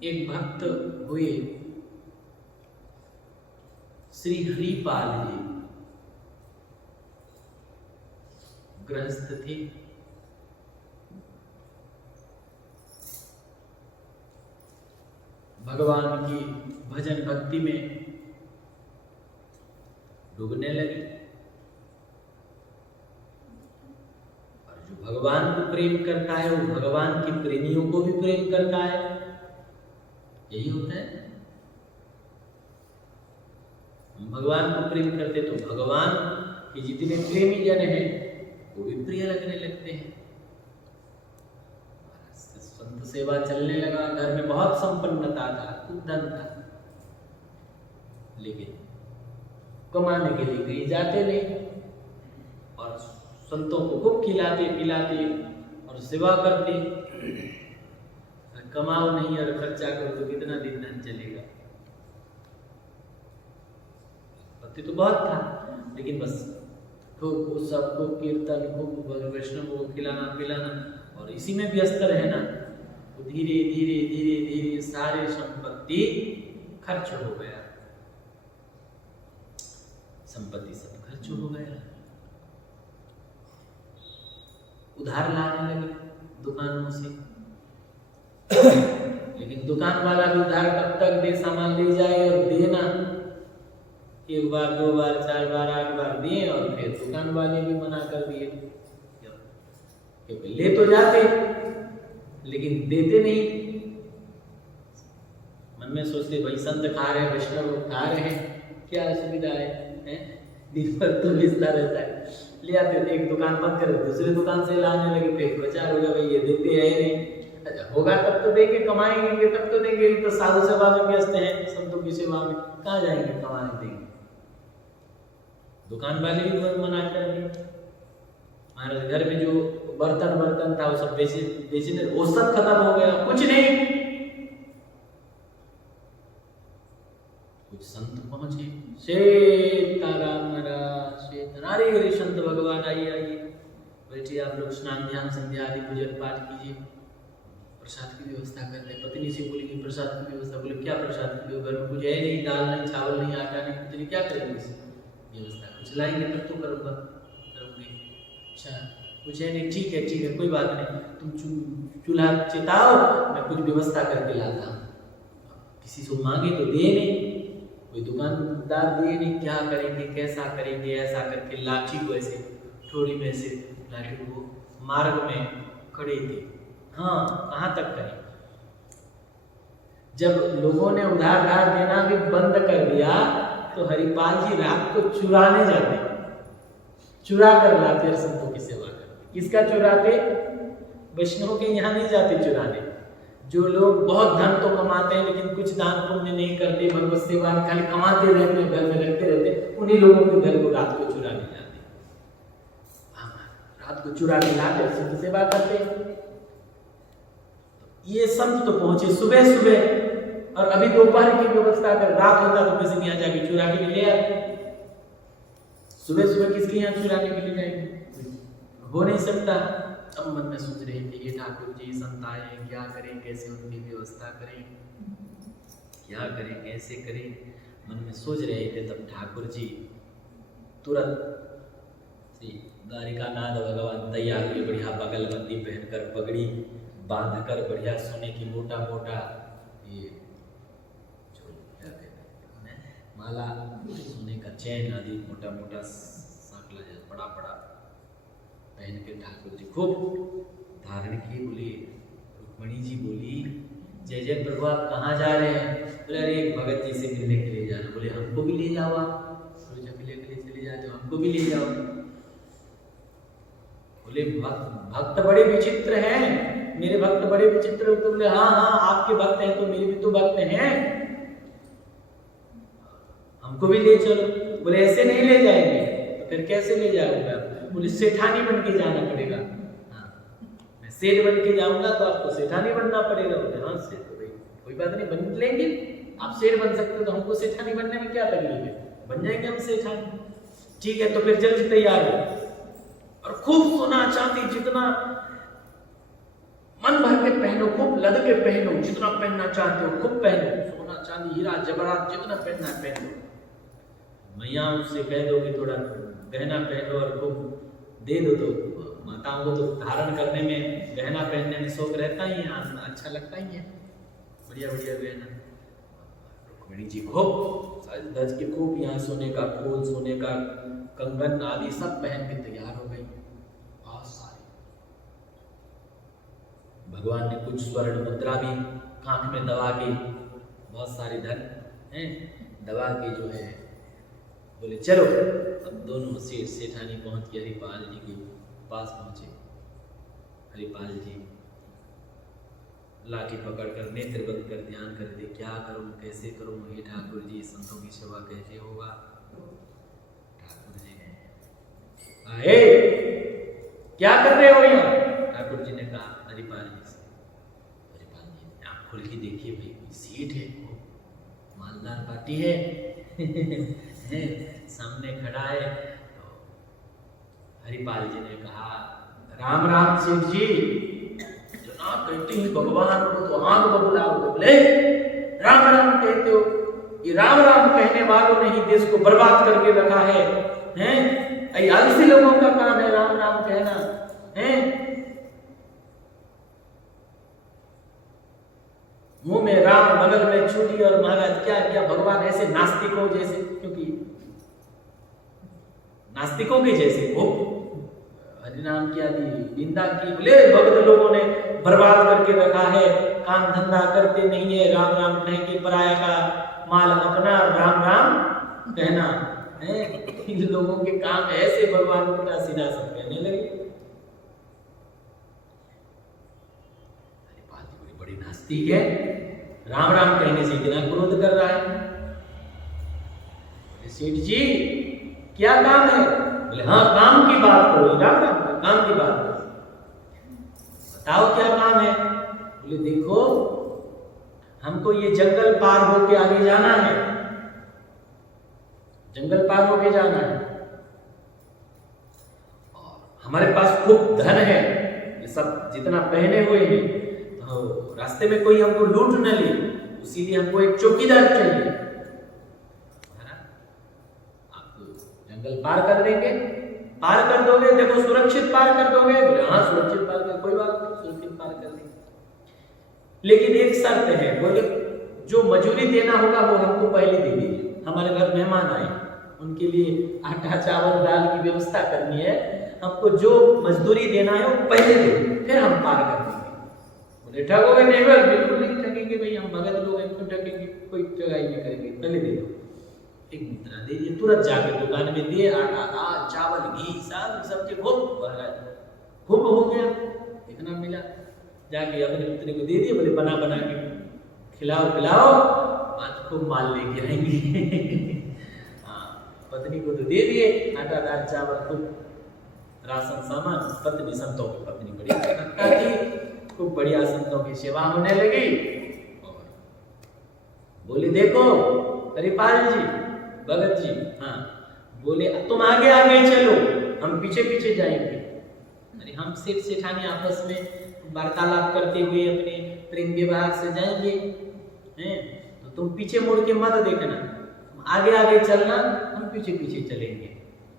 एक भक्त हुए श्री हरिपाल जी, गृहस्थ थे। भगवान की भजन भक्ति में डूबने लगे और जो भगवान को प्रेम करता है वो भगवान के प्रेमियों को भी प्रेम करता है। यही होता है, हम भगवान को प्रेम करते तो भगवान के जितने प्रेमी जन हैं वो भी प्रिय लगने लगते हैं। संत सेवा चलने लगा, घर में बहुत संपन्नता था, खूब धन था, लेकिन कमाने के लिए कहीं जाते नहीं और संतों को खूब खिलाते पिलाते और सेवा करते। कमाओ नहीं और खर्चा करो तो कितना दिन धन चलेगा। पति तो बहुत था, लेकिन बस खूब सबको कीर्तन, खूब वैष्णव को खिलाना पिलाना और इसी में व्यस्त रहना, तो धीरे धीरे धीरे धीरे सारे संपत्ति खर्च हो गया, संपत्ति सब खर्च हो गया। उधार लाने लगे दुकानों से, लेकिन दुकान वाला भी उधार कब तक दे, सामान ले जाए और देना, एक बार दो बार चार बार आठ बार दिए और फिर दुकान वाले भी मना कर दिए, क्योंकि ले तो जाते लेकिन देते नहीं। मन में सोचते भाई संत खा रहे हैं, वैष्णव खा रहे हैं, क्या असुविधा है? दिन भर तो बेचता रहता है, ले आते थे, एक दुकान बंद कर दूसरे दुकान से लाने लगे, फिर प्रचार हो गया भाई ये देते हैं नहीं। अच्छा होगा तब तो देंगे, कमाएंगे तब तो देंगे, तो साधु सेवा में व्यस्त हैं, संतों की सेवा में कहाँ जाएंगे कमाने देंगे। दुकान वाले भी मना कर दिए। महाराज घर में जो बर्तन था वो सब बेचने, वो सब खत्म हो गया, कुछ नहीं। कुछ संत पहुंचे, सीताराम महाराज, सीताराम हरि संत भगवान आइए बैठिए, आप लोग स्नान ध्यान संध्या आदि पूजन पाठ कीजिए, प्रसाद की व्यवस्था कर रहे। पत्नी से बोली कि प्रसाद की व्यवस्था, बोले क्या प्रसाद की, घर में कुछ है नहीं, दाल नहीं, चावल नहीं, आटा नहीं, कुछ नहीं, क्या करेंगे इसे व्यवस्था, कुछ लाएंगे तब तो करूँगी। अच्छा कुछ है नहीं, ठीक है कोई बात नहीं, तुम चूल्हा चिताओ, मैं कुछ व्यवस्था करके लाता हूँ। किसी से मांगे तो दे नहीं, कोई दुकानदार दिए नहीं, क्या करेंगे कैसा करेंगे, ऐसा करके लाठी को ऐसे थोड़ी में से लाठी को मार्ग में खड़े थे। हाँ कहाँ तक करें, जब लोगों ने उधार देना भी बंद कर दिया तो हरिपाल जी रात को चुराने जाते, चुरा कर लाते संतों की सेवा करते। किसका चुराते? वैष्णव के यहाँ नहीं जाते चुराने। जो लोग बहुत धन तो कमाते हैं लेकिन कुछ दान पुण्य नहीं करते, भगवत सेवा में खाली कमाते रहते हैं, घर में रखते रहते, उन्हीं लोगों के घर को रात को चुराने जाते, रात को चुरा के लाते संत सेवा करते। ये संत तो पहुंचे सुबह सुबह, और अभी दोपहर की व्यवस्था कर, रात होता तो किसी के यहाँ जाके चुरा के ले आते। सुबह सुबह किसके यहाँ चुराने के लिए जाएंगे, हो नहीं सकता। अब मन में सोच रहे थे ये ठाकुर जी संत आए, क्या करें, कैसे उनकी व्यवस्था करें, क्या करें कैसे करें, मन में सोच रहे थे। तब ठाकुर जी तुरंत द्वारिकानाथ भगवान तैयार हुए, बढ़िया बगलबंदी पहनकर, पगड़ी बांधकर, बढ़िया सोने की मोटा मोटा ये माला, सोने का चैन आदि मोटा मोटा सांकला बड़ा बड़ा पहन के ठाकुर जी खूब धारण किए। बोले रुक्मणी जी बोली जय जय प्रभु, आप कहाँ जा रहे हैं? बोले अरे एक भगत जी से मिलने के लिए जा रहे। बोले हमको भी ले जाओ आप। बोले जब मिलने के लिए चले जाते हो हमको भी ले जाओ। बोले भक्त बड़े विचित्र हैं, मेरे भक्त बड़े विचित्र। तो बोले हाँ आपके भक्त हैं तो मेरे भी तो भक्त हैं, हमको भी ले चलो। बोले ऐसे नहीं ले जाएंगे। तो फिर कैसे ले जाऊंगा? बोले सेठानी बन के जाना पड़ेगा। हाँ मैं सेठ बन के जाऊंगा तो आपको सेठानी बनना पड़ेगा। बोले हाँ सेठ तो भाई कोई बात नहीं, बन लेंगे, आप सेठ बन सकते हो तो हमको सेठानी बनने में क्या तकलीफ है, बन जाएंगे हम सेठानी। ठीक है तो फिर जल्दी तैयार हो, और खूब सोना चांदी जितना मन भर के पहनो, खूब लद के पहनो, जितना पहनना चाहते हो खूब पहनो, सोना चांदी हीरा जवाहरात जितना पहनना पहन लो। मैया उससे कह दो कि थोड़ा गहना पहनो और खूब दे दो, तो माताओं को तो धारण करने में, गहना पहनने में शौक रहता ही है, अच्छा लगता ही है, बढ़िया बढ़िया गहना। रुक्मिणी जी खूब सज धज के खूब यहाँ सोने का फूल, सोने का कंगन आदि सब पहन के तैयार हो गई। बहुत सारी भगवान ने कुछ स्वर्ण मुद्रा भी आंख में दबा के, बहुत सारी धन है दबा के जो है बोले चलो। अब दोनों सेठ सेठानी पहुंच के हरिपाल जी के पास पहुंचे। हरिपाल जी लाठी पकड़कर नेत्र बंद कर ध्यान कर दे, क्या करूं कैसे करूं, हे ठाकुर जी संतों की सेवा कैसे होगा। ठाकुर जी ने आए, क्या कर रहे हो यहाँ? ठाकुर जी ने कहा हरिपाल जी से। हरिपाल जी ने आँख खोल के देखिए, भाई कोई सेठ है, मालदार पार्टी है सामने खड़ा है। तो हरिपाल जी ने कहा राम राम सेठ जी। जना कहते ही भगवान को तो आंख बबूला बोले राम राम कहते हो, ये राम राम कहने वालों ने ही देश को बर्बाद करके रखा है, हैं? आलसी लोगों का काम है राम राम कहना, हैं? मुंह में राम बगल में छुरी, और महाराज क्या क्या भगवान ऐसे नास्तिकों जैसे, क्योंकि नास्तिकों के जैसे हो हरिनाम की आदि निंदा की, बोले भक्त लोगों ने बर्बाद करके रखा है, काम धंधा करते नहीं है, राम राम कह के पराया का माल अपना राम राम कहना है। इन लोगों के काम ऐसे भगवान को सीधा सब कहने लगे। बड़ी नास्तिक है, राम राम कहने से इतना क्रोध कर रहा है। सेठ जी क्या काम है? बोले हाँ काम की बात करो, राम राम काम की बात करो, बताओ क्या काम है? बोले देखो हमको ये जंगल पार होके आगे जाना है, जंगल पार होके जाना है, और हमारे पास खूब धन है, ये सब जितना पहने हुए हैं, तो रास्ते में कोई हमको लूट न ले, इसीलिए हमको एक चौकीदार चाहिए। आप जंगल पार कर देंगे, पार कर दोगे, देखो सुरक्षित पार कर दोगे? बोले हाँ सुरक्षित पार कर, कोई बात नहीं सुरक्षित पार कर देंगे, लेकिन एक शर्त है। बोले जो मजूरी देना होगा वो हमको पहले दे दीजिए, हमारे घर मेहमान आए, उनके लिए आटा चावल दाल की व्यवस्था करनी है, हमको जो मजदूरी देना है वो पहले दो, फिर हम पार कर देंगे। बोले ठगोगे नहीं? बिल्कुल नहीं ठगेंगे भाई, हम भगत लोग हैं, क्यों ठगेंगे, कोई ठगाई नहीं करेंगे, पहले दे दो। एक मुद्रा दे दिए, तुरंत जाके दुकान में दिए, आटा दाल चावल घी साग सब्जी खूब हो गया, इतना मिला, जाके अपने पुत्र को दे दिए, बोले बना बना के खिलाओ पिलाओ, आज खूब माल लेके आएंगे हाँ पत्नी को तो दे दिए आटा दाल चावल खूब राशन सामान। पत्नी संतों की पत्नी बड़ी थी, खूब बढ़िया संतों की सेवा होने लगी। और बोले देखो हरिपाल जी भगत जी, हाँ बोले तुम आगे आगे चलो, हम पीछे पीछे जाएंगे। अरे हम सेठ सेठानी आपस में वार्तालाप करते हुए अपने प्रेम व्यवहार से जाएंगे, हैं? तो तुम पीछे मुड़ के मत देखना, आगे आगे चलना, हम पीछे पीछे चलेंगे।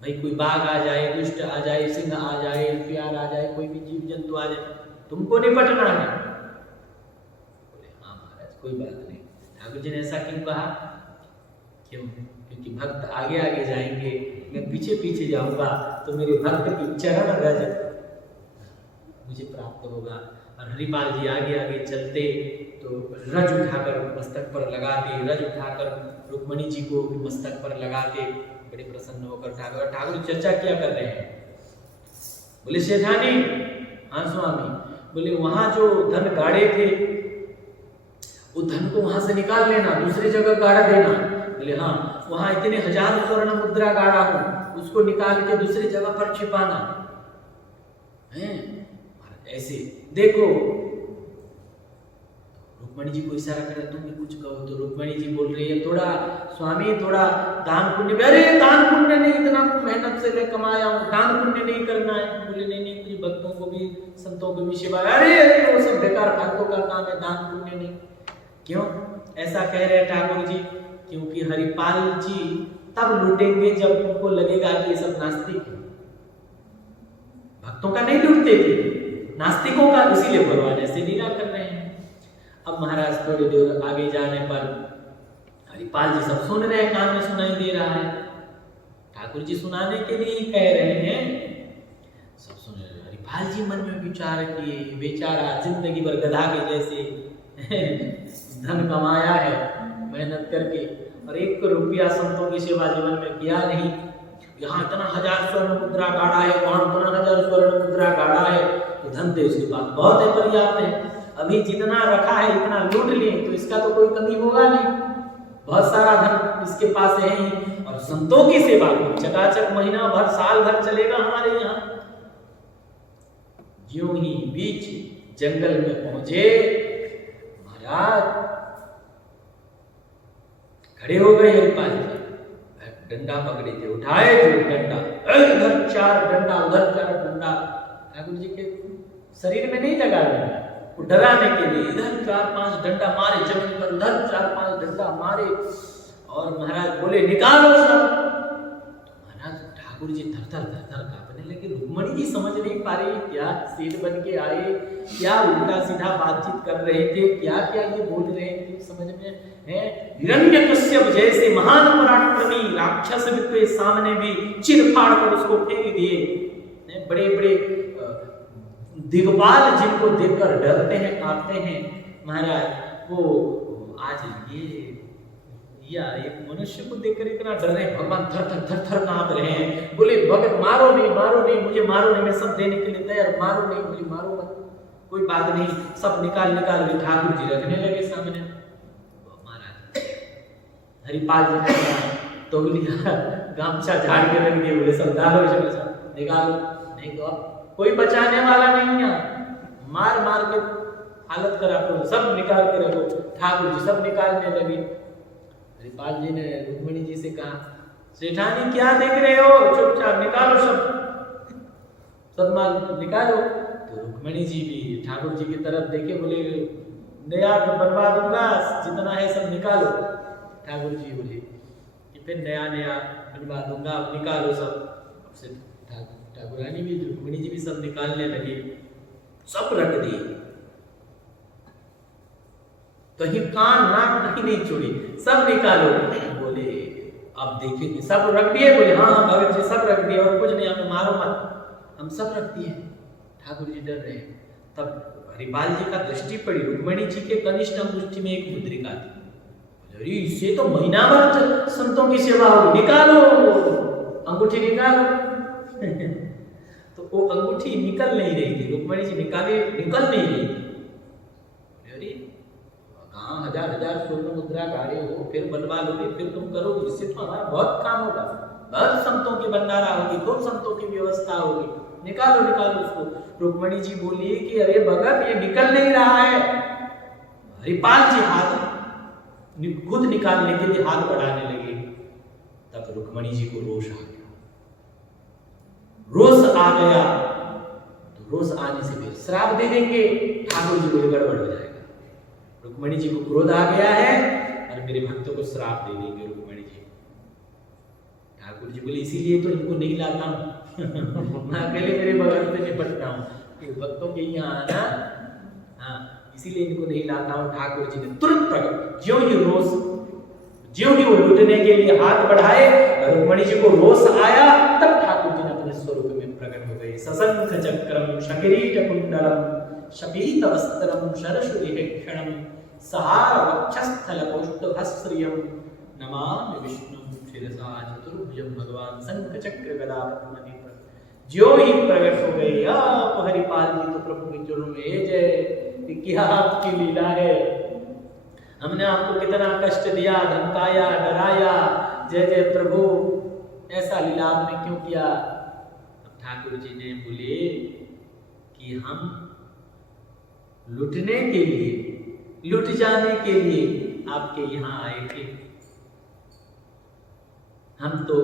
भाई कोई बाघ आ जाए, दुष्ट आ जाए, सिंह आ जाए, प्यार आ जाए, कोई भी जीव जंतु आ जाए, तुमको निपटना है। बोले हाँ महाराज कोई बात नहीं। ठाकुर जी ने ऐसा क्यों कहा? क्यों? क्योंकि भक्त आगे आगे जाएंगे, मैं पीछे पीछे जाऊंगा तो मेरे भक्त की चरण रज मुझे प्राप्त होगा। और हरिपाल जी आगे आगे चलते तो रज उठाकर मस्तक पर लगाते, रज उठाकर रुक्मणी जी को मस्तक पर लगाते, बड़े प्रसन्न होकर ठाकुर चर्चा क्या कर रहे हैं? बोले सेठानी, हाँ स्वामी। बोले वहां जो धन गाड़े थे वो धन को वहां से निकाल लेना, दूसरी जगह गाड़ा देना। बोले हाँ वहां इतने 1000 स्वर्ण मुद्रा गाड़ा हूं, उसको निकाल के दूसरी जगह पर छिपाना है। ऐसे देखो रुक्मणी जी को इशारा कर तुम भी कुछ कहो। तो रुक्मणी जी बोल रही है थोड़ा स्वामी थोड़ा दान पुण्य। अरे दान पुण्य नहीं, इतना मेहनत से मैं कमाया हूँ, दान पुण्य नहीं करना है। बोले नहीं नहीं, कुछ भक्तों को भी संतों को भी सेवा। अरे वो सब बेकार फालतू का काम है, दान पुण्य नहीं। क्यों ऐसा कह रहे ठाकुर जी? क्योंकि हरिपाल जी तब लूटेंगे जब उनको लगेगा कि ये सब नास्तिक है। भक्तों का नहीं लूटते थे, नास्तिकों का, इसीलिए भगवान ऐसे लीला कर रहे हैं। अब महाराज थोड़ी देर आगे जाने पर हरिपाल जी सब सुन रहे हैं, कान में सुनाई दे रहा है। ठाकुर जी सुनाने के लिए कह रहे हैं, सब सुन रहे हैं। हरिपाल जी मन में विचार किए, बेचारा जिंदगी भर गधा के जैसे धन कमाया है मेहनत करके, और 1 रुपया संतों की सेवा जीवन में किया नहीं। यहाँ इतना 1000 स्वर्ण मुद्रा गाड़ा है, वहां इतना 1000 स्वर्ण मुद्रा गाड़ा है, तो धन तो इसके पास बहुत है, पर्याप्त है। अभी जितना रखा है इतना लूट लिए, तो इसका तो कोई कमी होगा नहीं, बहुत सारा धन इसके पास है ही। और संतों की सेवा चकाचक महीना भर साल भर चलेगा हमारे यहाँ। ज्यों ही बीच जंगल में पहुंचे महाराज खड़े हो गए। हरिपाल जी डंडा पकड़े थे, उठाए जो डंडा, इधर 4 डंडा उधर 4 डंडा। ठाकुर जी के शरीर में नहीं लगा डंडा, वो डराने के लिए इधर 4-5 डंडा मारे जमीन पर, उधर 4-5 डंडा मारे। और महाराज बोले निकालो सब। तो महाराज ठाकुर जी थर थर कांपने लगे। रुक्मणी जी समझ नहीं पा रही क्या सेठ बन के आए, क्या उल्टा सीधा बातचीत कर रहे थे, क्या क्या ये बोल रहे थे, समझ में है। हिरण्यकश्यप जैसे महान पराक्रमी राक्षस के सामने भी चिर फाड़ कर उसको फेंक दिए। बड़े बड़े दिग्पाल जिनको देखकर डरते हैं कांपते हैं महाराज, वो आज ये एक मनुष्य को देखकर इतना डर रहे हैं। भगवान थर थर कांप रहे हैं। बोले भगत मारो नहीं, मुझे मारो नहीं, मैं सब देने के लिए तैयार, मारो नहीं, मुझे मारो मत, कोई बात नहीं। सब निकाल के ठाकुर जी रखने लगे सामने। महाराज हरिपाल जी ने तो लिया, गामछा झाड़ के रख दिए। बोले सब डालो इसमें, सब निकालो, नहीं तो कोई बचाने वाला नहीं है, मार मार के हालत खराब करो, सब निकाल के रखो। ठाकुर जी सब निकालने लगे। हरिपाल जी ने रुक्मणी जी से कहा, सेठानी क्या देख रहे हो, चुपचाप निकालो सब माल निकालो। तो रुक्मणी जी भी ठाकुर जी की तरफ देखे, बोले नया बनवा दूंगा, जितना है सब निकालो। ठाकुर जी बोले कि फिर नया बनवा दूंगा, अब निकालो सब। ठाकुरानी भी रुक्मणी जी भी सब निकालने लगे, सब रख दिए, कहीं कान नाक कहीं नहीं छोड़ी, सब निकालो। बोले अब देखेंगे, सब रख दिए। बोले हाँ भगत जी सब रख दिए, और कुछ नहीं, हमें मारो मत, हम सब रख दिए। ठाकुर जी डर रहे। तब हरिपाल जी का दृष्टि पड़ी, रुक्मणी जी के कनिष्ठ अंगुष्ठी में एक मुद्रिका थी। इससे तो महीना भर संतों की सेवा होगी, निकालो अंगूठी निकालो। तो वो अंगूठी निकल नहीं रही थी, रुक्मणी जी निकल नहीं रही थी। अरे कहाँ 1000 स्वर्ण मुद्रा गाड़े हो, फिर बनवा लोगे, फिर तुम करोगे, इससे तो हमारा बहुत काम होगा, बहुत संतों की भंडारा होगी, खूब संतों की व्यवस्था होगी, निकालो उसको। रुक्मणी जी बोली कि अरे भगत ये निकल नहीं रहा है। हरिपाल जी हाथ खुद निकालने के लिए हाथ बढ़ाने लगे। तब रुक्मणी जी को रोष आ गया। तो रोष आने से फिर श्राप दे देंगे, ठाकुर जी को गड़बड़ हो जाएगा। रुक्मणी जी को क्रोध आ गया है और मेरे भक्तों को श्राप दे देंगे रुक्मणी जी। ठाकुर जी बोले इसीलिए तो इनको नहीं लाता हूँ, मैं अकेले मेरे भक्त से निपटता हूँ, भक्तों के यहाँ आना, हाँ इसीलिए इनको नहीं लाता हूँ। ठाकुर जी ने तुरंत प्रकट, ज्यों ही वो लूटने के लिए हाथ बढ़ाए, रुक्मणी जी को रोष आया, तब ठाकुर जी ने अपने स्वरूप में प्रकट हो गए। सशंख चक्रम शकिरीट कुंडलम शपीत वस्त्रम शरशुरिक्षणम सहार वक्षस्थल कौस्तुभश्रियम नमामि विष्णुं शिरसा चतुर्भुजं। भगवान शंख चक्र गदा पद्म पर जो ही प्रकट हो गए। आप हरिपाल जी तो प्रभु के चरणों में जय, क्या आपकी लीला है, हमने आपको कितना कष्ट दिया, धमकाया, डराया, जय जय प्रभु, ऐसा लीला आपने क्यों किया। अब ठाकुर जी ने बोले कि हम लूटने के लिए लुट जाने के लिए आपके यहाँ आए थे। हम तो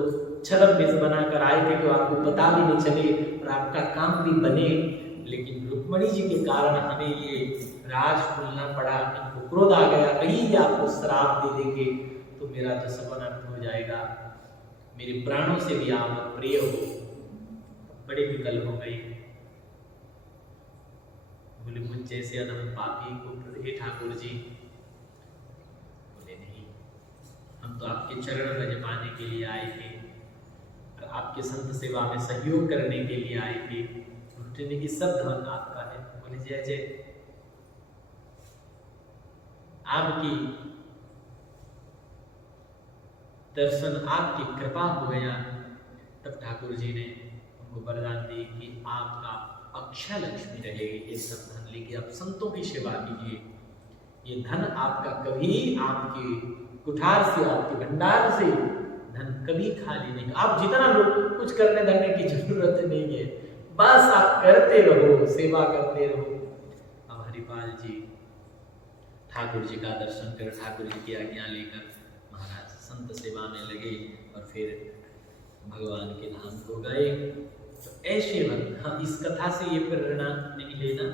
छद्म बनाकर आए थे कि आपको पता भी नहीं चले और आपका काम भी बने, लेकिन रुक्मणी जी के कारण हमें ये राज भूलना पड़ा। हमको क्रोध आ गया, कहीं भी आपको श्राप दे देंगे तो मेरा तो सब अनर्थ हो जाएगा, मेरे प्राणों से भी आप प्रिय हो। बड़े विकल्प हो गए। बोले मुझ जैसे अधम पापी को हे ठाकुर जी। बोले नहीं, हम तो आपके चरण रज पाने के लिए आए थे और आपके संत सेवा में सहयोग करने के लिए आए थे। उन्होंने कि सब धन आपका है। बोले जय जय, आपकी दर्शन, आपकी कृपा हो गया। तब ठाकुर जी ने उनको वरदान दी कि आपका अक्षय लक्ष्मी रहेगी, ये सब धन लेके आप संतों की सेवा कीजिए। ये धन आपका कभी आपके कुठार से, आपके भंडार से धन कभी खाली नहीं। आप जितना लोग कुछ करने धरने की जरूरत नहीं है, बस आप करते रहो, सेवा करते रहो। अब हरिपाल जी ठाकुर जी का दर्शन कर, ठाकुर जी की आज्ञा लेकर महाराज संत सेवा में लगे और फिर भगवान के नाम को गए। तो ऐसे भक्त, हाँ, इस कथा से ये प्रेरणा नहीं लेना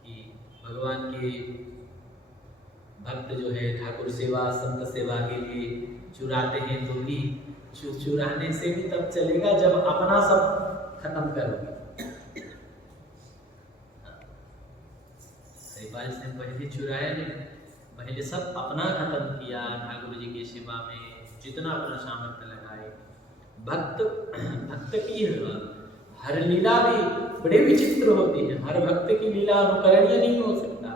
कि भगवान के भक्त जो है ठाकुर सेवा, संत सेवा के लिए चुराते हैं, तो भी चुराने से भी तब चलेगा जब अपना सब खत्म करोगे। हरिपाल से पहले चुराया नहीं, पहले सब अपना खत्म किया। ठाकुर जी की सेवा में जितना अपना सामर्थ्य लगाए। भक्त की हर लीला भी बड़े विचित्र होती है। हर भक्त की लीला अनुकरणीय नहीं हो सकता।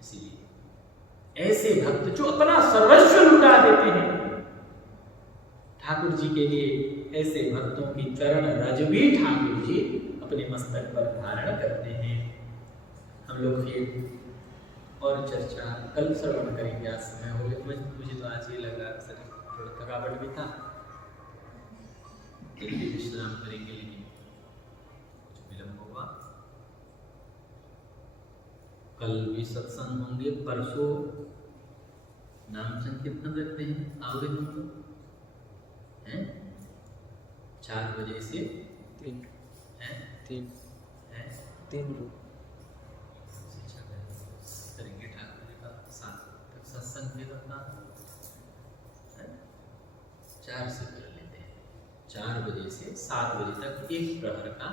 इसीलिए ऐसे भक्त जो अपना सर्वस्व लुटा देते हैं ठाकुर जी के लिए, ऐसे भक्तों की चरण रज भी ठाकुर जी अपने मस्तक पर धारण करते हैं। हम लोग फिर और चर्चा कल श्रवण करेंगे। आज समय हो गया, मुझे तो आज ये लग रहा सर थोड़ा थकावट भी था, जल्दी विश्राम करेंगे, लेकिन कुछ विलंब होगा। कल भी सत्संग होंगे, परसों नाम संकीर्तन रखते हैं। आओगे तुम लोग? हैं 4 बजे से 3 करेंगे ठाकुर जी का 7 तक सत्संग भी रखना। 4 से कर लेते हैं, 4 बजे से 7 बजे तक एक प्रहर का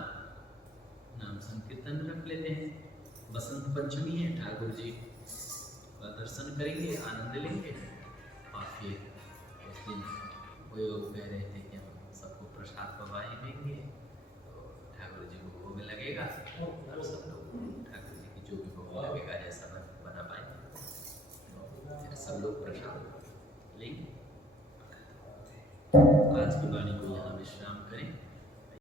नाम संकीर्तन रख लेते हैं। बसंत पंचमी है, ठाकुर जी का दर्शन करेंगे, आनंद लेंगे और फिर उस दिन वो कह रहे थे कि हम सबको प्रसाद पवाई देंगे, तो ठाकुर जी को भोग लगेगा और सब लोग ठाकुर जी की जो भी भोग लगेगा जैसा बना पाएंगे, सब लोग प्रसाद लेंगे। आज की वाणी